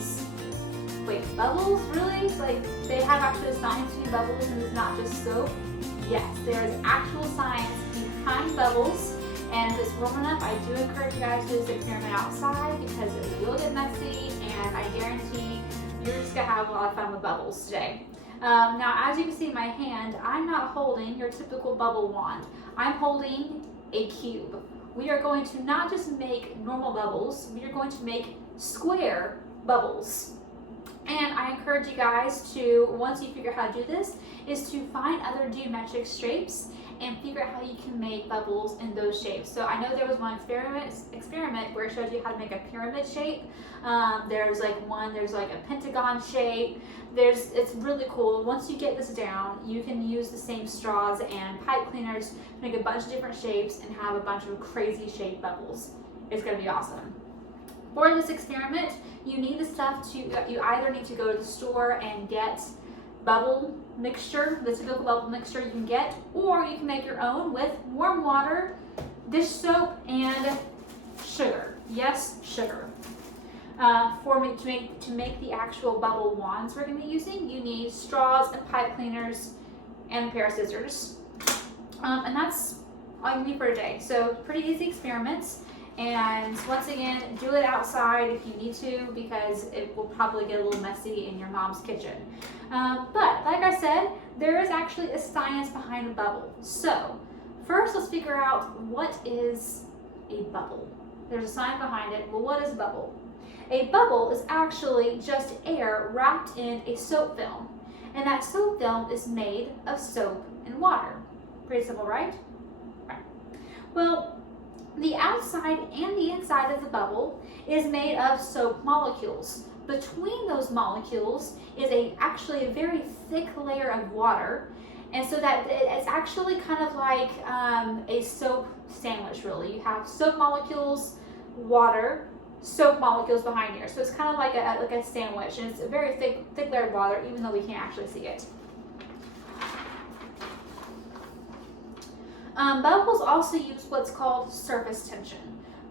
bubbles. Wait, bubbles? Really? Like, they have actual science behind bubbles and it's not just soap? Yes, there is actual science behind bubbles. And if it's warm enough, I do encourage you guys to do this experiment outside because it will get messy, and I guarantee you're just gonna have a lot of fun with bubbles today. Now, as you can see in my hand, I'm not holding your typical bubble wand. I'm holding a cube. We are going to not just make normal bubbles, we are going to make square bubbles. And I encourage you guys to, once you figure out how to do this, is to find other geometric shapes and figure out how you can make bubbles in those shapes. So I know there was one experiment where it showed you how to make a pyramid shape. There's like a pentagon shape. It's really cool. Once you get this down, you can use the same straws and pipe cleaners to make a bunch of different shapes and have a bunch of crazy shaped bubbles. It's gonna be awesome. For this experiment, you need the stuff you either need to go to the store and get bubble mixture, the typical bubble mixture you can get, or you can make your own with warm water, dish soap, and sugar. Yes, sugar. To make the actual bubble wands we're going to be using, you need straws and pipe cleaners and a pair of scissors. And that's all you need for today. So pretty easy experiments. And once again, do it outside if you need to, because it will probably get a little messy in your mom's kitchen. But like I said, there is actually a science behind a bubble. So first, let's figure out what is a bubble. There's a science behind it. Well, what is a bubble? A bubble is actually just air wrapped in a soap film. And that soap film is made of soap and water. Pretty simple, right? Right. Well, the outside and the inside of the bubble is made of soap molecules. Between those molecules is actually a very thick layer of water, and so that it's actually kind of like a soap sandwich, really. You have soap molecules, water, soap molecules behind here. So it's kind of like a sandwich, and it's a very thick layer of water, even though we can't actually see it. Bubbles also use what's called surface tension.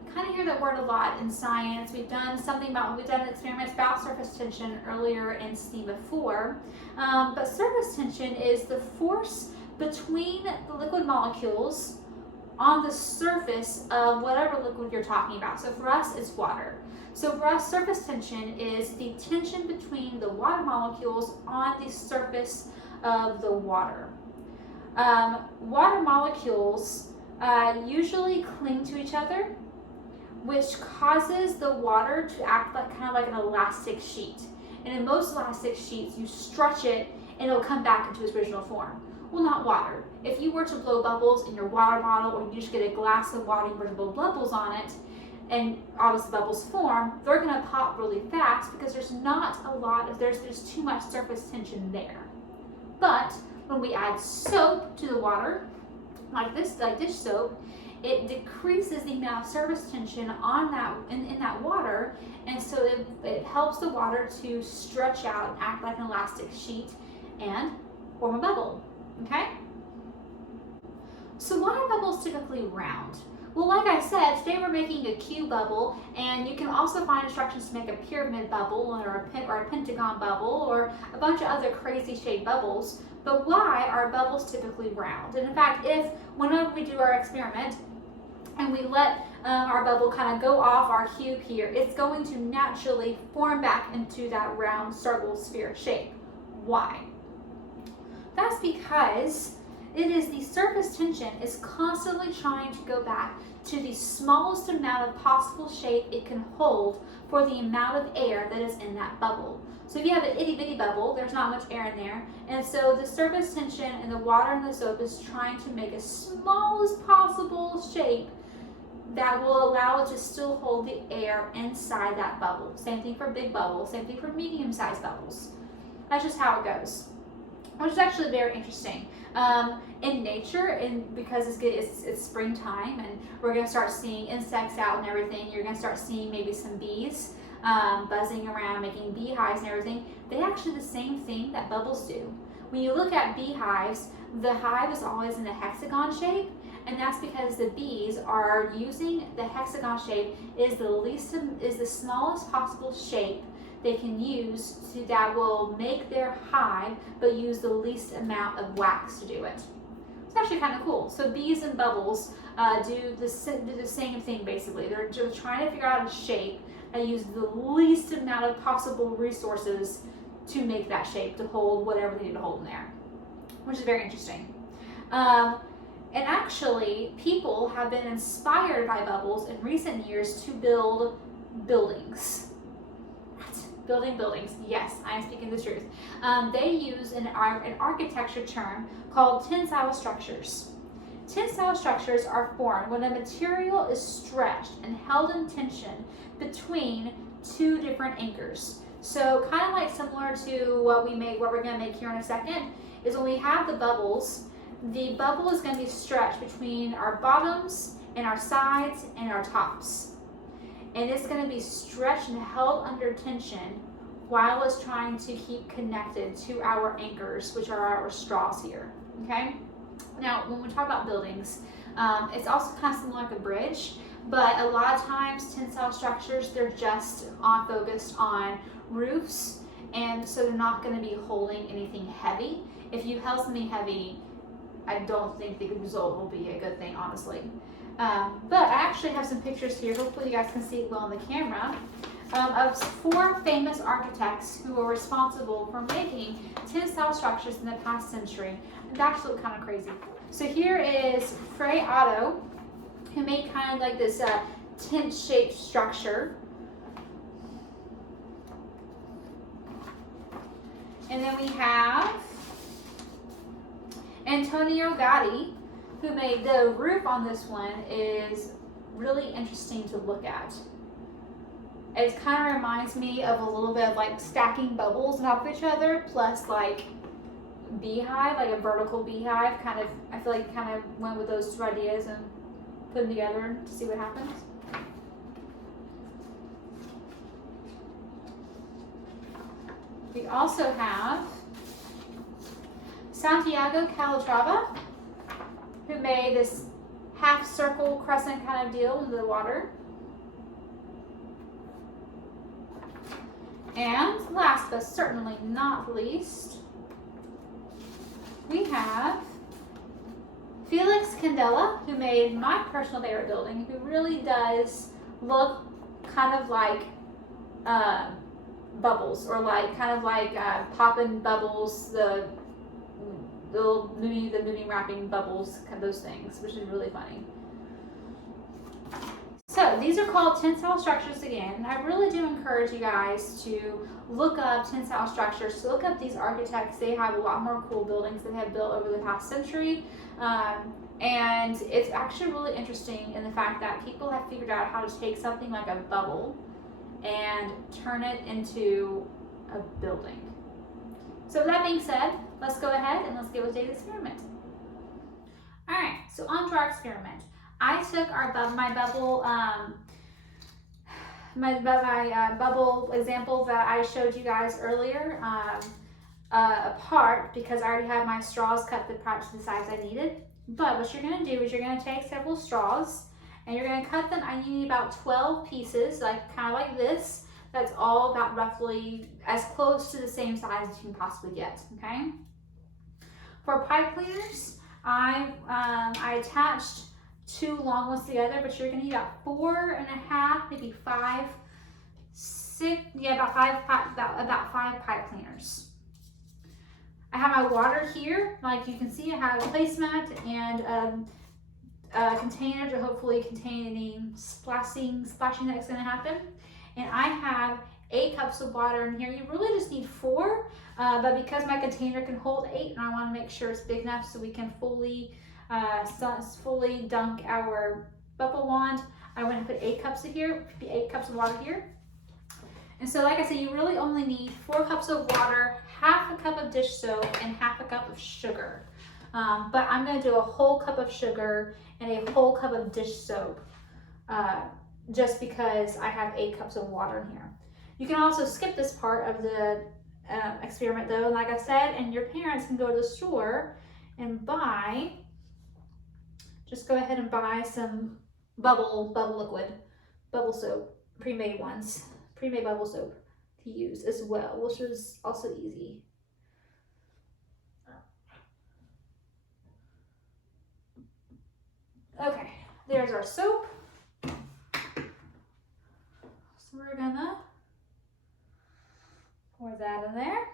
We kind of hear that word a lot in science. We've done experiments about surface tension earlier in STEAM 4. But surface tension is the force between the liquid molecules on the surface of whatever liquid you're talking about. So for us, it's water. So for us, surface tension is the tension between the water molecules on the surface of the water. Water molecules usually cling to each other, which causes the water to act kind of like an elastic sheet. And in most elastic sheets, you stretch it and it'll come back into its original form. Well, not water. If you were to blow bubbles in your water bottle, or you just get a glass of water and you were to blow bubbles on it, and obviously bubbles form, they're going to pop really fast because there's too much surface tension there. But when we add soap to the water, like dish soap, it decreases the amount of surface tension on in that water, and so it helps the water to stretch out and act like an elastic sheet and form a bubble. Okay? So why are bubbles typically round? Well, like I said, today we're making a cube bubble, and you can also find instructions to make a pyramid bubble or a pentagon bubble or a bunch of other crazy shaped bubbles. But why are bubbles typically round? And in fact, whenever we do our experiment and we let our bubble kind of go off our cube here, it's going to naturally form back into that round circle sphere shape. Why? That's because it is the surface tension is constantly trying to go back to the smallest amount of possible shape it can hold for the amount of air that is in that bubble. So if you have an itty bitty bubble, there's not much air in there, and so the surface tension in the water and the soap is trying to make as small as possible shape that will allow it to still hold the air inside that bubble. Same thing for big bubbles, same thing for medium-sized bubbles. That's just how it goes, which is actually very interesting. In nature, because it's springtime and we're going to start seeing insects out and everything, you're going to start seeing maybe some bees buzzing around, making beehives and everything. They actually do the same thing that bubbles do. When you look at beehives, the hive is always in a hexagon shape, and that's because the bees are using the hexagon shape is the smallest possible shape they can use that will make their hive but use the least amount of wax to do it. It's actually kind of cool. So bees and bubbles do the same thing basically. They're just trying to figure out a shape that uses the least amount of possible resources to make that shape to hold whatever they need to hold in there, which is very interesting. And actually, people have been inspired by bubbles in recent years to build buildings. What? Building buildings. Yes, I am speaking the truth. They use an architecture term called tensile structures. Tensile structures are formed when a material is stretched and held in tension between two different anchors. So kind of like similar to what we're going to make here in a second, is when we have the bubble is going to be stretched between our bottoms and our sides and our tops. And it's going to be stretched and held under tension while it's trying to keep connected to our anchors, which are our straws here, okay? Now, when we talk about buildings, it's also kind of similar like a bridge, but a lot of times tensile structures, they're just focused on roofs, and so they're not going to be holding anything heavy. If you held something heavy, I don't think the result will be a good thing, honestly. But I actually have some pictures here, hopefully you guys can see it well on the camera, of 4 famous architects who were responsible for making tensile structures in the past century. It actually look kind of crazy. So here is Frei Otto, who made kind of like this tent-shaped structure. And then we have Antonio Gatti, who made the roof on this one. Is really interesting to look at. It kind of reminds me of a little bit of like stacking bubbles on top of each other, plus like beehive, like a vertical beehive. Kind of, I feel like kind of went with those 2 ideas and put them together to see what happens. We also have Santiago Calatrava, who made this half circle crescent kind of deal in the water. And last but certainly not least, we have Felix Candela, who made my personal favorite building, who really does look kind of like bubbles, or like kind of like popping bubbles, the movie wrapping bubbles, kind of those things, which is really funny. So these are called tensile structures again, and I really do encourage you guys to look up tensile structures, to look up these architects. They have a lot more cool buildings that they have built over the past century, and it's actually really interesting in the fact that people have figured out how to take something like a bubble and turn it into a building. So with that being said, let's go ahead and let's get with today's experiment. All right, so on to our experiment. I took my bubble example that I showed you guys earlier apart, because I already had my straws cut to the size I needed. But what you're going to do is you're going to take several straws and you're going to cut them. I need about 12 pieces, like kind of like this. That's all about roughly as close to the same size as you can possibly get. Okay. For pipe cleaners, I attached 2 long ones together, but you're going to need about 4.5, maybe 5, 6, yeah, about 5 pipe cleaners. I have my water here. Like you can see, I have a placemat and a container to hopefully contain any splashing that's going to happen. And I have 8 cups of water in here. You really just need 4, but because my container can hold 8, and I want to make sure it's big enough so we can fully dunk our bubble wand, I went and put 8 cups of water here. And so like I said, you really only need 4 cups of water, half a cup of dish soap, and half a cup of sugar. But I'm going to do a whole cup of sugar and a whole cup of dish soap, just because I have 8 cups of water in here. You can also skip this part of the experiment though, like I said, and your parents can go to the store and just go ahead and buy some bubble liquid, bubble soap, pre-made bubble soap. to use as well, which is also easy. Okay, there's our soap. So we're gonna pour that in there.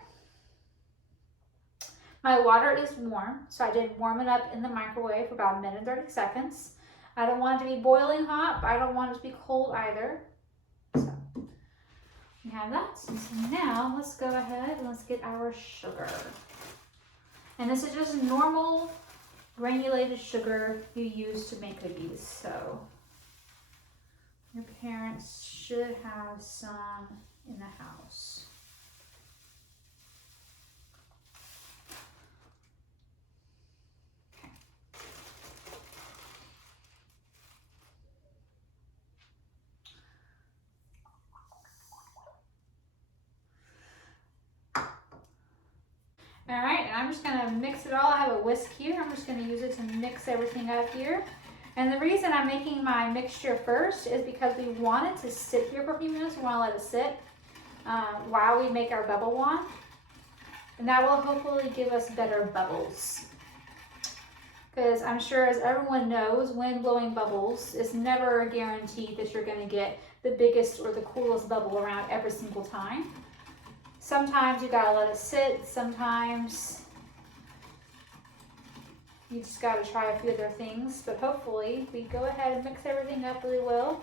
My water is warm, so I did warm it up in the microwave for about 1 minute and 30 seconds. I don't want it to be boiling hot, but I don't want it to be cold either. So we have that. So now let's go ahead and let's get our sugar. And this is just normal granulated sugar you use to make cookies. So your parents should have some in the house. All right, and I'm just gonna mix it all. I have a whisk here. I'm just gonna use it to mix everything up here. And the reason I'm making my mixture first is because we want it to sit here for a few minutes. We wanna let it sit while we make our bubble wand. And that will hopefully give us better bubbles. Because I'm sure, as everyone knows, when blowing bubbles, it's never a guarantee that you're gonna get the biggest or the coolest bubble around every single time. Sometimes you gotta let it sit, sometimes you just gotta try a few other things, but hopefully we go ahead and mix everything up really well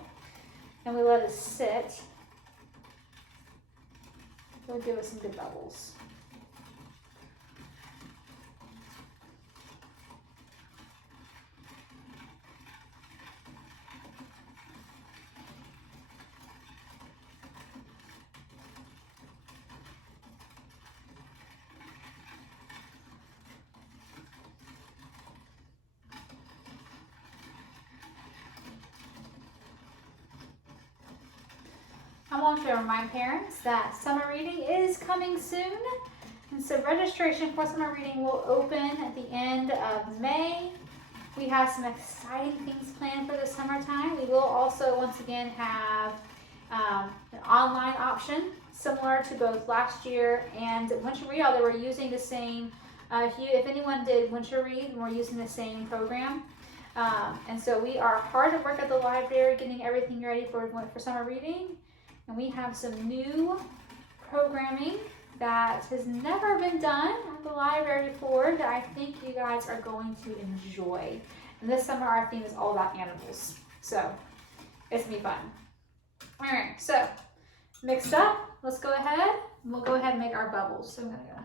and we let it sit. It'll give us some good bubbles. I want to remind parents that summer reading is coming soon. And so registration for summer reading will open at the end of May. We have some exciting things planned for the summertime. We will also, once again, have an online option similar to both last year and Winter Read. They were using the same, if anyone did Winter Read, we're using the same program. And so we are hard at work at the library getting everything ready for summer reading. And we have some new programming that has never been done at the library before that I think you guys are going to enjoy. And this summer our theme is all about animals. So it's gonna be fun. All right, so mixed up, let's go ahead and we'll go ahead and make our bubbles. So I'm gonna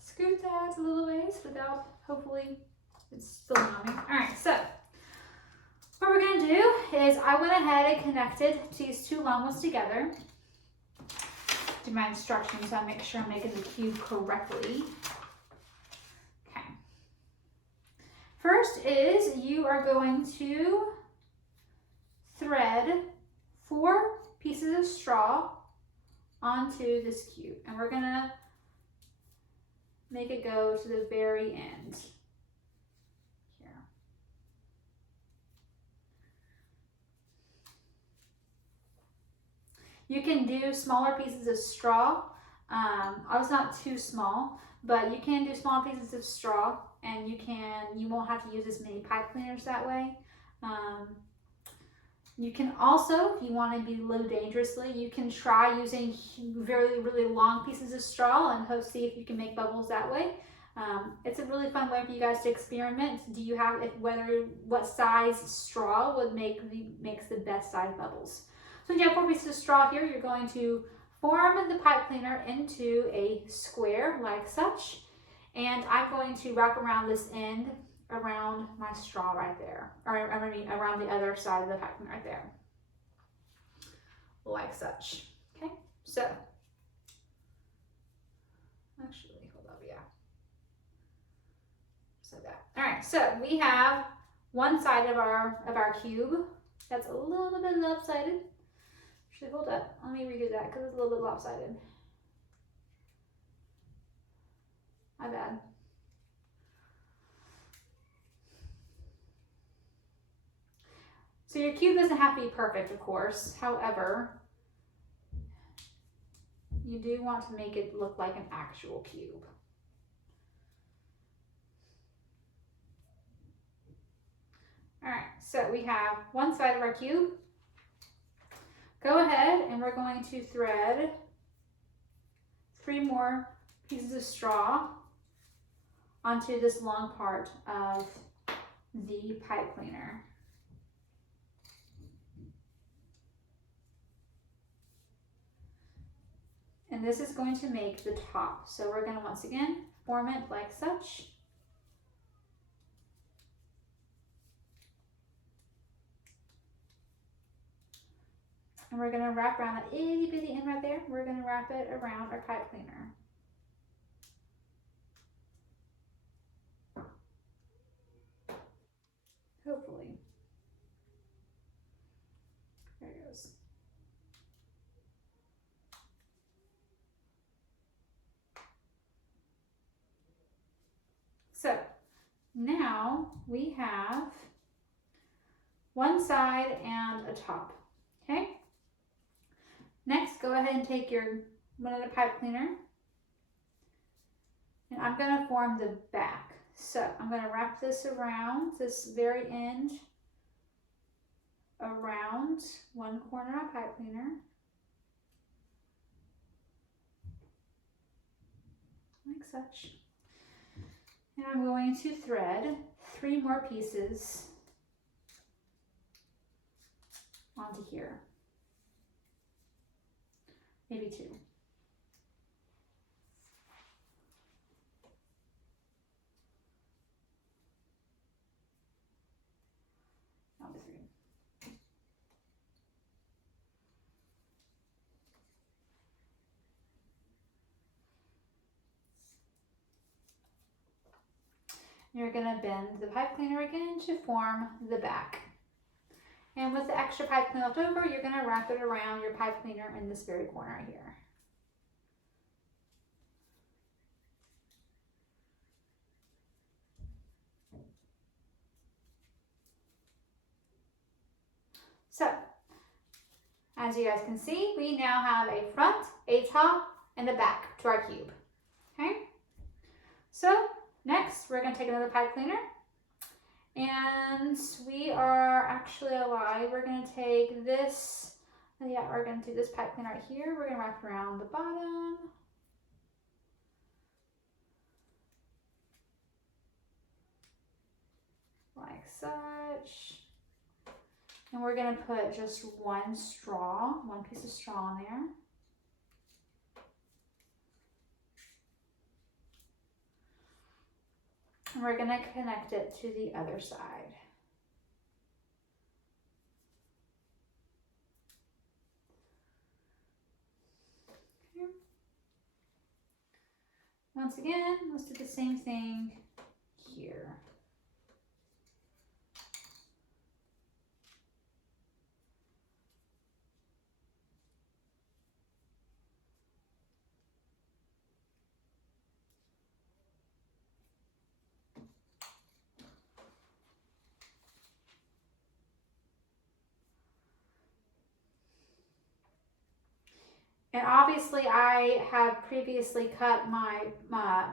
scoot that a little ways without, hopefully it's spilling on me. All right, so what we're gonna do is I went ahead and connected these two long ones together. Do my instructions so I make sure I'm making the cube correctly. Okay. First is you are going to thread 4 pieces of straw onto this cube, and we're gonna make it go to the very end. You can do smaller pieces of straw. I was not too small, but you can do small pieces of straw, and you won't have to use as many pipe cleaners that way. You can also, if you want to be low dangerously, you can try using really long pieces of straw and see if you can make bubbles that way. It's a really fun way for you guys to experiment. Do you have what size straw would makes the best size bubbles? So you have 4 pieces of straw here. You're going to form the pipe cleaner into a square like such. And I'm going to wrap around this end around my straw right there. Or around the other side of the pipe cleaner right there. Like such. Okay, so. Actually, hold up, yeah. So that. All right, so we have one side of our cube that's a little bit lopsided. Actually, hold up. Let me redo that because it's a little bit lopsided. My bad. So your cube doesn't have to be perfect, of course. However, You do want to make it look like an actual cube. All right, so we have one side of our cube. Go ahead and we're going to thread 3 more pieces of straw onto this long part of the pipe cleaner. And this is going to make the top. So we're going to once again form it like such. And we're going to wrap around that itty bitty end right there. We're going to wrap it around our pipe cleaner. Hopefully. There it goes. So now we have one side and a top, okay? Next, go ahead and take your one of the pipe cleaner, and I'm going to form the back. So I'm going to wrap this around this very end, around one corner of pipe cleaner. Like such. And I'm going to thread 3 more pieces onto here. Maybe 2. Probably 3. You're going to bend the pipe cleaner again to form the back. And with the extra pipe cleaner left over, you're going to wrap it around your pipe cleaner in this very corner here. So, as you guys can see, we now have a front, a top, and a back to our cube. Okay? So, next, we're going to take another pipe cleaner. And we are actually alive. We're going to take this, we're going to do this pipe cleaner right here. We're going to wrap around the bottom. Like such. And we're going to put just one piece of straw in there. And we're going to connect it to the other side. Okay. Once again, let's do the same thing here. And obviously I have previously cut my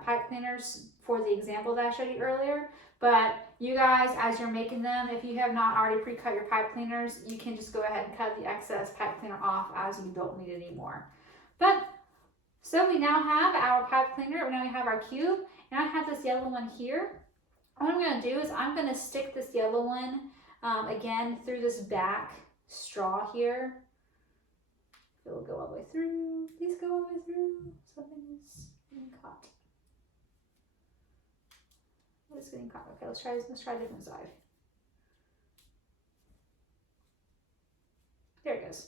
pipe cleaners for the example that I showed you earlier, but you guys, as you're making them, if you have not already pre-cut your pipe cleaners, you can just go ahead and cut the excess pipe cleaner off as you don't need it anymore. But, so we now have our pipe cleaner, now we have our cube, and I have this yellow one here. What I'm going to do is I'm going to stick this yellow one again through this back straw here. It will go all the way through. Please go all the way through. Something is getting caught. What is getting caught? Okay, let's try a different side. There it goes.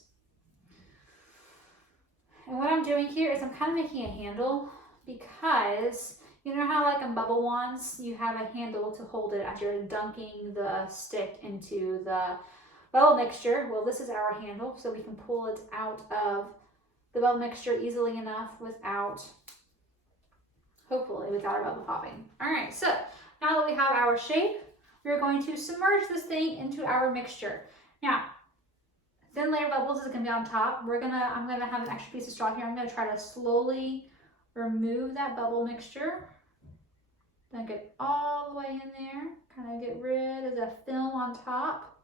And what I'm doing here is I'm kind of making a handle because you know how like in bubble wands you have a handle to hold it as you're dunking the stick into the bubble mixture. Well, this is our handle, so we can pull it out of the bubble mixture easily enough without, hopefully, without our bubble popping. All right, so now that we have our shape, we're going to submerge this thing into our mixture. Now, thin layer of bubbles is gonna be on top. I'm gonna have an extra piece of straw here. I'm gonna try to slowly remove that bubble mixture. Then get all the way in there. Kind of get rid of the film on top.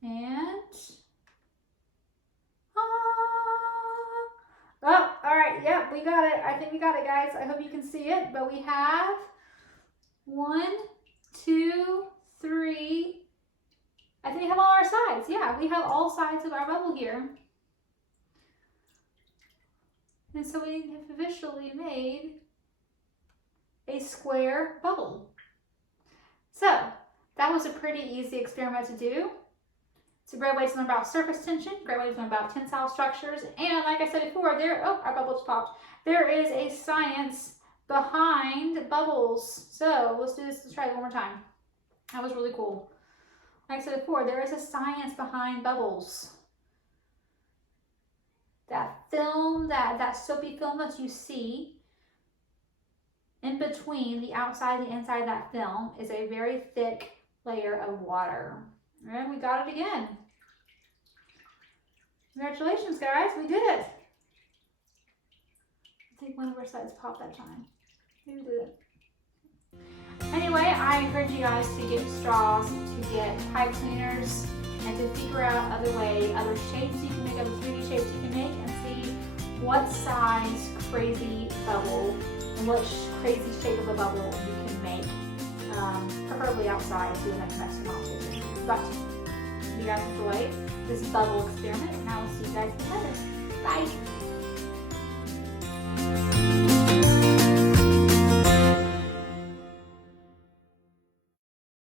And oh, all right, yep, we got it. I think we got it, guys. I hope you can see it, but we have 1, 2, 3. I think we have all our sides. Yeah, we have all sides of our bubble here. And so we have officially made a square bubble. So that was a pretty easy experiment to do. It's a great way to learn about surface tension, great way to learn about tensile structures, and like I said before, our bubbles popped. There is a science behind bubbles. So let's do this, let's try it one more time. That was really cool. Like I said before, there is a science behind bubbles. That film, that soapy film that you see in between the outside and the inside of that film is a very thick layer of water. And we got it again. Congratulations, guys, we did it. I think one of our sides popped that time. Maybe we did it. Anyway, I encourage you guys to get straws, to get pipe cleaners, and to figure out other shapes you can make, other 3D shapes you can make, and see what size crazy bubble and what crazy shape of a bubble you can make, preferably outside if you would like to mess with. But you guys enjoyed this bubble experiment, and I will see you guys later. Bye!